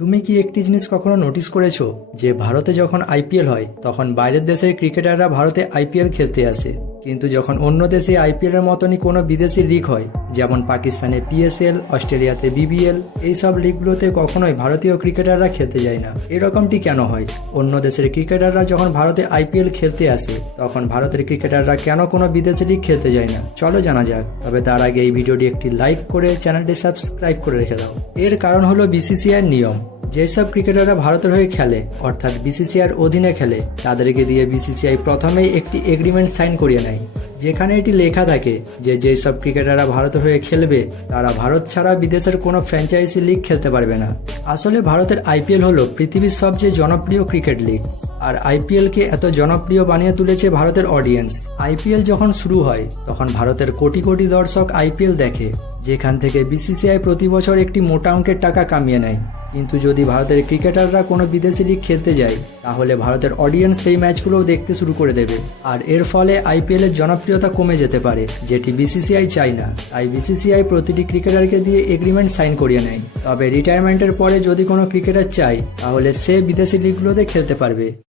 তুমি কি একটি জিনিস কখনো নোটিস করেছ যে ভারতে যখন আইপিএল হয়, তখন বাইরের দেশের ক্রিকেটাররা ভারতে আইপিএল খেলতে আসে? কিন্তু যখন অন্য দেশে আইপিএল এর মতনই কোনো বিদেশি লিগ হয়, যেমন পাকিস্তানে পিএসএল, অস্ট্রেলিয়াতে বিবিএল, এইসব লিগগুলোতে কখনোই ভারতীয় ক্রিকেটাররা খেলতে যায় না। এরকমটি কেন হয়? অন্য দেশের ক্রিকেটাররা যখন ভারতে আইপিএল খেলতে আসে, তখন ভারতের ক্রিকেটাররা কেন কোনো বিদেশি লিগ খেলতে যায় না? চলো জানা যাক। তবে তার আগে এই ভিডিওটি একটি লাইক করে চ্যানেলটি সাবস্ক্রাইব করে রেখে দাও। এর কারণ হলো বিসিসিআইয়ের নিয়ম। যেসব ক্রিকেটাররা ভারতের হয়ে খেলে, অর্থাৎ বিসিসিআইয়ের অধীনে খেলে, তাদেরকে দিয়ে বিসিসিআই প্রথমেই একটি এগ্রিমেন্ট সাইন করিয়ে নেয়। যেখানে এটি লেখা থাকে যে যেসব ক্রিকেটাররা ভারতের হয়ে খেলবে, তারা ভারত ছাড়া বিদেশের কোনো ফ্র্যাঞ্চাইজি লিগ খেলতে পারবে না। আসলে ভারতের আইপিএল হলো পৃথিবীর সবচেয়ে জনপ্রিয় ক্রিকেট লিগ আর আইপিএলকে এত জনপ্রিয় বানিয়ে তুলেছে ভারতের অডিয়েন্স আইপিএল যখন শুরু হয়, তখন ভারতের কোটি কোটি দর্শক আইপিএল দেখে, যেখান থেকে বিসিসিআই প্রতি বছর একটি মোটা অঙ্কের টাকা কামিয়ে নেয়। কিন্তু যদি ভারতের ক্রিকেটাররা কোনো বিদেশি লিগ খেলতে যায়, তাহলে ভারতের অডিয়েন্স সেই ম্যাচগুলোও দেখতে শুরু করে দেবে। আর এর ফলে আইপিএল এর জনপ্রিয়তা কমে যেতে পারে, যেটি বিসিসিআই চায় না। তাই বিসিসিআই প্রতিটি ক্রিকেটারকে দিয়ে এগ্রিমেন্ট সাইন করিয়ে নেয়। তবে রিটায়ারমেন্টের পরে যদি কোনো ক্রিকেটার চায়, তাহলে সে বিদেশি লিগগুলোতে খেলতে পারবে।